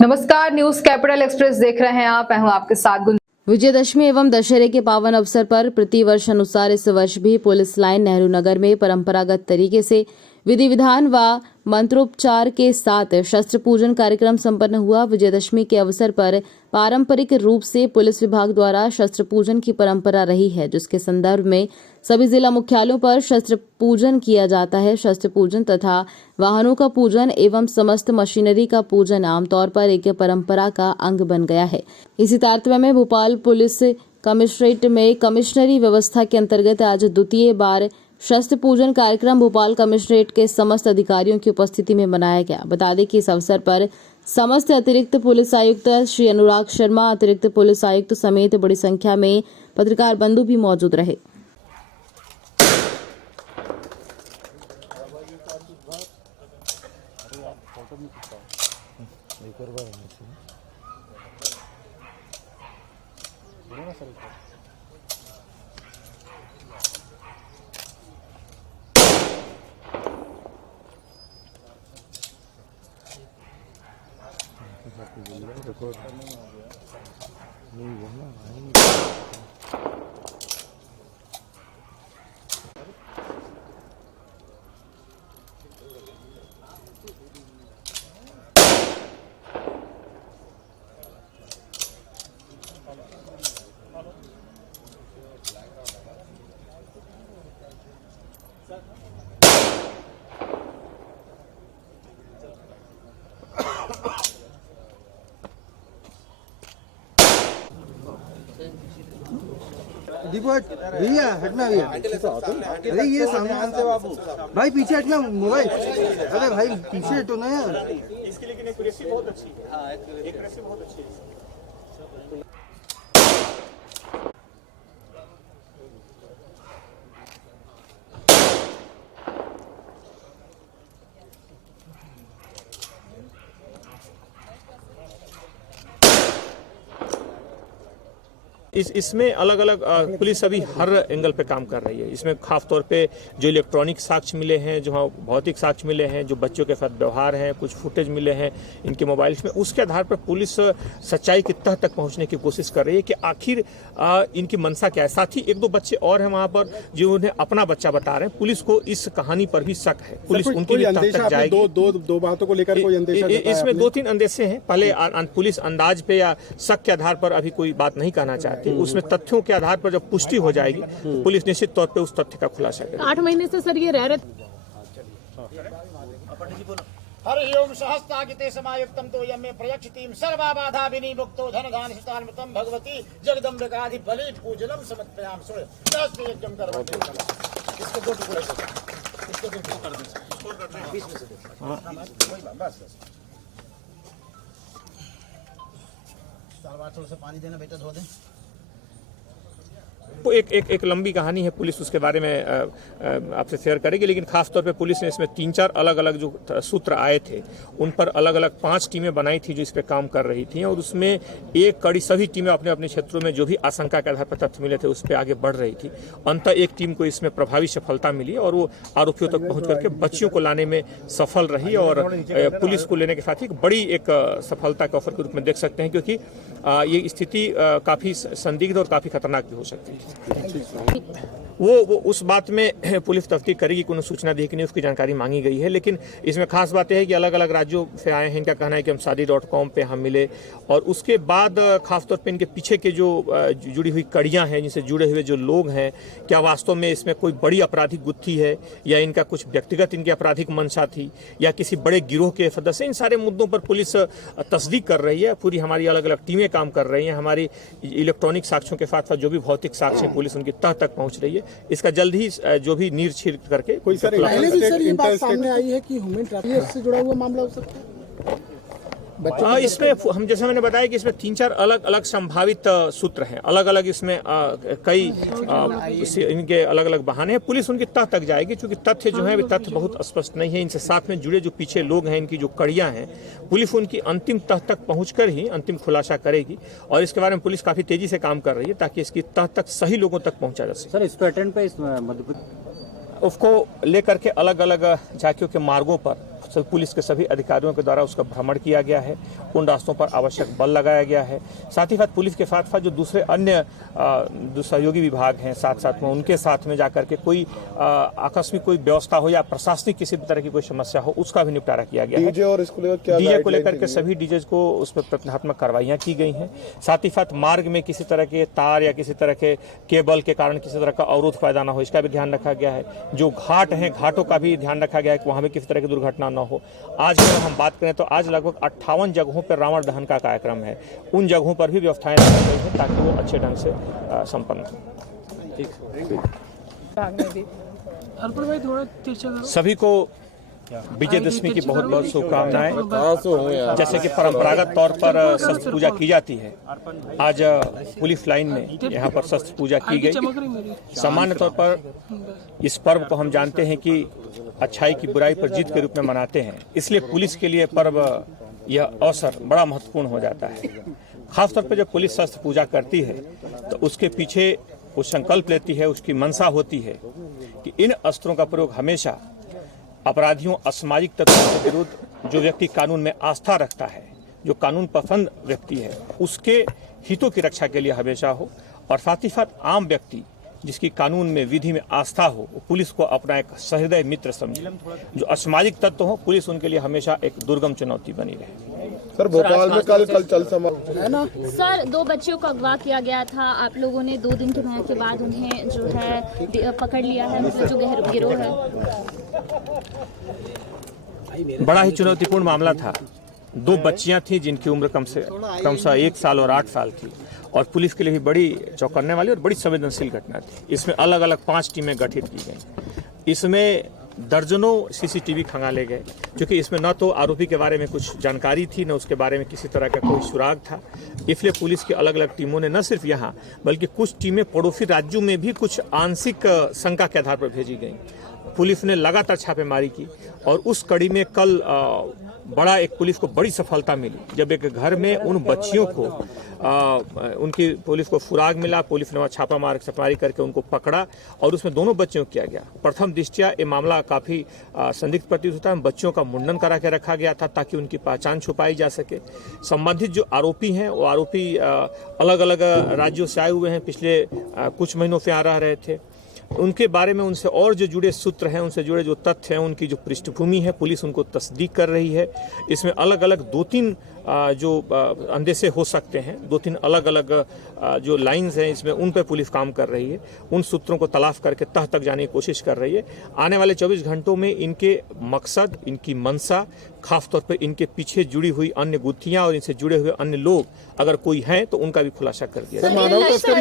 नमस्कार, news capital express देख रहे हैं आप। मैं हूं आपके साथ विजयदशमी एवं दशहरे के पावन अवसर पर प्रतिवर्ष अनुसार इस वर्ष भी पुलिस लाइन नेहरू नगर में परंपरागत तरीके से विधि विधान व मंत्रोपचार के साथ शस्त्र पूजन कार्यक्रम संपन्न हुआ। विजयदशमी के अवसर पर पारंपरिक रूप से पुलिस विभाग द्वारा शस्त्र पूजन की परंपरा रही है, जिसके संदर्भ में सभी जिला मुख्यालयों पर शस्त्र पूजन किया जाता है। शस्त्र पूजन तथा वाहनों का पूजन एवं समस्त मशीनरी का पूजन आमतौर पर एक परंपरा का अंग बन गया है। इसी तारतम्य में भोपाल पुलिस कमिश्नरेट में कमिश्नरी व्यवस्था के अंतर्गत आज द्वितीय बार शस्त्र पूजन कार्यक्रम भोपाल कमिश्नरेट के समस्त अधिकारियों की उपस्थिति में मनाया गया। बता दें कि इस अवसर पर समस्त अतिरिक्त पुलिस आयुक्त श्री अनुराग शर्मा, अतिरिक्त पुलिस आयुक्त समेत बड़ी संख्या में पत्रकार बंधु भी मौजूद रहे। दीपक भैया हटना भैया। अरे ये सामान से बाबू भाई पीछे हटना मोबाइल। अरे भाई पीछे हटो ना यार। इसकी लेकिन एक रेसिपी बहुत अच्छी है। हाँ, एक रेसिपी बहुत अच्छी है। इसमें अलग अलग पुलिस अभी हर एंगल पे काम कर रही है। इसमें खास तौर पे जो इलेक्ट्रॉनिक साक्ष्य मिले हैं, जो भौतिक साक्ष्य मिले हैं, जो बच्चों के साथ व्यवहार है, कुछ फुटेज मिले हैं इनके मोबाइल्स में, उसके आधार पर पुलिस सच्चाई की तह तक पहुंचने की कोशिश कर रही है कि आखिर इनकी मंशा क्या है। साथ ही एक दो बच्चे और हैं वहां पर जो उन्हें अपना बच्चा बता रहे हैं। पुलिस को इस कहानी पर भी शक है, पुलिस उनकी तह तक जाएगी। दो बातों को लेकर कोई अंदेशा इसमें दो तीन अंदेशे हैं। पहले पुलिस अंदाज पे या शक के आधार पर अभी कोई बात नहीं कहना चाहती। उसमें तथ्यों के आधार पर जब पुष्टि हो जाएगी पुलिस निश्चित तौर पे उस तथ्य का खुलासा करेगी। 8 महीने से सर ये रह रहे। हरि ओम सहस्तागिते समायुक्तम तो यमे प्रयक्षितीम सर्वा बाधा विनिमुक्तो धनधान हितान्वितम भगवती जगदम्बिकाधि बलि पूजनम समर्पयाम। सुन 10 यज्ञम करवते। इसको दो टुकड़े इसको दो कर दें, स्कोर कर दें 20 में से दो। हां बस सालवार थोड़ा सा पानी देना बेटा, धो दें। एक लंबी कहानी है, पुलिस उसके बारे में आपसे शेयर करेगी। लेकिन खास तौर पे पुलिस ने इसमें 3-4 अलग अलग जो सूत्र आए थे उन पर अलग अलग 5 टीमें बनाई थी जो इस पे काम कर रही थी, और उसमें एक कड़ी सभी टीमें अपने अपने क्षेत्रों में जो भी आशंका के आधार पर तथ्य मिले थे उस पर आगे बढ़ रही थी। अंततः एक टीम को इसमें प्रभावी सफलता मिली और वो आरोपियों तक पहुंच करके बच्चियों को लाने में सफल रही, और पुलिस को लेने के साथ ही बड़ी एक सफलता के अवसर के रूप में देख सकते हैं, क्योंकि ये स्थिति काफी संदिग्ध और काफी खतरनाक भी हो सकती है। वो उस बात में पुलिस तफ्तीश करेगी कि उन्हें सूचना दी कि नहीं, उसकी जानकारी मांगी गई है। लेकिन इसमें खास बात यह है कि अलग अलग राज्यों से आए हैं। इनका कहना है कि हम शादी.com पे हम मिले, और उसके बाद खासतौर पे इनके पीछे के जो जुड़ी हुई कड़ियां हैं, जिनसे जुड़े हुए जो लोग हैं, क्या वास्तव में इसमें कोई बड़ी आपराधिक गुत्थी है या इनका कुछ व्यक्तिगत इनकी आपराधिक मंशा थी या किसी बड़े गिरोह के सदस्य। इन सारे मुद्दों पर पुलिस तस्दीक कर रही है। पूरी हमारी अलग अलग टीमें काम कर रही हैं। हमारी इलेक्ट्रॉनिक साक्ष्यों के साथ साथ जो भी भौतिक साक्ष्य पुलिस उनकी तह तक पहुंच रही है। इसका जल्द ही जो भी नीर छीर करके कोई पहले भी सर ये बात सामने आई है कि ह्यूमन ट्रैफिकिंग से जुड़ा हुआ मामला हो सकता है। इसमें हम जैसे मैंने बताया कि इसमें 3-4 अलग अलग संभावित सूत्र हैं, अलग अलग इसमें कई इनके अलग अलग बहाने हैं। पुलिस उनकी तह तक जाएगी, क्योंकि तथ्य जो है वे तथ्य बहुत स्पष्ट नहीं है। इनसे साथ में जुड़े जो पीछे लोग हैं, इनकी जो कड़ियां हैं, पुलिस उनकी अंतिम तह तक पहुंचकर ही अंतिम खुलासा करेगी। और इसके बारे में पुलिस काफी तेजी से काम कर रही है ताकि इसकी तह तक सही लोगों तक पहुंचा जा सके। सर, इस पैटर्न पे उसको लेकर के अलग अलग झांकियों के मार्गों पर सभी पुलिस के सभी अधिकारियों के द्वारा उसका भ्रमण किया गया है, उन रास्तों पर आवश्यक बल लगाया गया है। साथ ही साथ पुलिस के साथ साथ जो दूसरे अन्य सहयोगी विभाग हैं साथ साथ में उनके साथ में जाकर के कोई आकस्मिक कोई व्यवस्था हो या प्रशासनिक किसी भी तरह की कोई समस्या हो उसका भी निपटारा किया गया है। डीजे और इसको लेकर क्या डीजे को लेकर के सभी डीजे को उस पर प्रतिबंधात्मक कार्रवाइयां की गई हैं। साथ ही साथ मार्ग में किसी तरह के तार या किसी तरह के केबल के कारण किसी तरह का अवरोध पैदा न हो इसका भी ध्यान रखा गया है। जो घाट हैं घाटों का भी ध्यान रखा गया है कि वहां भी किसी तरह की दुर्घटना न हो। आज अगर हम बात करें तो आज लगभग 58 जगहों पर रावण दहन का कार्यक्रम है, उन जगहों पर भी व्यवस्थाएं लगाई गई हैं ताकि वो अच्छे ढंग से संपन्न हो। सभी को विजयदशमी की बहुत बहुत शुभकामनाएं। जैसे कि परंपरागत तौर पर शस्त्र पूजा की जाती है, आज पुलिस लाइन में यहाँ पर शस्त्र पूजा की गई। सामान्य तौर पर इस पर्व को हम जानते हैं कि अच्छाई की बुराई पर जीत के रूप में मनाते हैं, इसलिए पुलिस के लिए पर्व यह अवसर बड़ा महत्वपूर्ण हो जाता है। खासतौर पर जब पुलिस शस्त्र पूजा करती है तो उसके पीछे वो संकल्प लेती है, उसकी मंशा होती है कि इन अस्त्रों का प्रयोग हमेशा अपराधियों, असामाजिक तत्वों के विरुद्ध जो व्यक्ति कानून में आस्था रखता है, जो कानून पसंद व्यक्ति है, उसके हितों की रक्षा के लिए हमेशा हो। और साथ ही साथ आम व्यक्ति जिसकी कानून में, विधि में आस्था हो, वो पुलिस को अपना एक सहृदय मित्र समझे। जो असामाजिक तत्व हो, पुलिस उनके लिए हमेशा एक दुर्गम चुनौती बनी रहे। सर भोपाल में कल चल समा है ना। सर 2 बच्चियों को अगवा किया गया था, आप लोगों ने 2 दिन के बाद उन्हें जो है पकड़ लिया है, मतलब जो गिरोह है। बड़ा ही चुनौतीपूर्ण मामला था। 2 बच्चियां थी जिनकी उम्र कम से 1 साल और 8 साल थी और पुलिस के लिए भी बड़ी चौंकाने वाली और बड़ी संवेदनशील घटना थी। इसमें अलग अलग 5 टीमें गठित की गई। इसमें दर्जनों सीसीटीवी खंगाले गए, क्योंकि इसमें न तो आरोपी के बारे में कुछ जानकारी थी, न उसके बारे में किसी तरह का कोई सुराग था। इसलिए पुलिस की अलग अलग टीमों ने न सिर्फ यहाँ बल्कि कुछ टीमें पड़ोसी राज्यों में भी कुछ आंशिक शंका के आधार पर भेजी गई। पुलिस ने लगातार छापेमारी की और उस कड़ी में कल बड़ा एक पुलिस को बड़ी सफलता मिली जब एक घर में उन बच्चियों को उनकी पुलिस को सुराग मिला। पुलिस ने वहाँ छापामारी करके उनको पकड़ा और उसमें दोनों बच्चियों को किया गया। प्रथम दृष्टया ये मामला काफ़ी संदिग्ध प्रतीत होता है। बच्चियों का मुंडन करा के रखा गया था ताकि उनकी पहचान छुपाई जा सके। संबंधित जो आरोपी हैं वो आरोपी अलग अलग राज्यों से आए हुए हैं, पिछले कुछ महीनों से आ रहे थे। उनके बारे में उनसे और जो जुड़े सूत्र हैं, उनसे जुड़े जो तथ्य हैं, उनकी जो पृष्ठभूमि है, पुलिस उनको तस्दीक कर रही है। इसमें अलग अलग 2-3 जो अंदेशे हो सकते हैं, 2-3 अलग अलग जो लाइंस हैं इसमें, उन पर पुलिस काम कर रही है। उन सूत्रों को तलाश करके तह तक जाने की कोशिश कर रही है। आने वाले 24 घंटों में इनके मकसद, इनकी मंशा, खासतौर पर इनके पीछे जुड़ी हुई अन्य गुत्थियां और इनसे जुड़े हुए अन्य लोग अगर कोई हैं तो उनका भी खुलासा कर दिया जाए।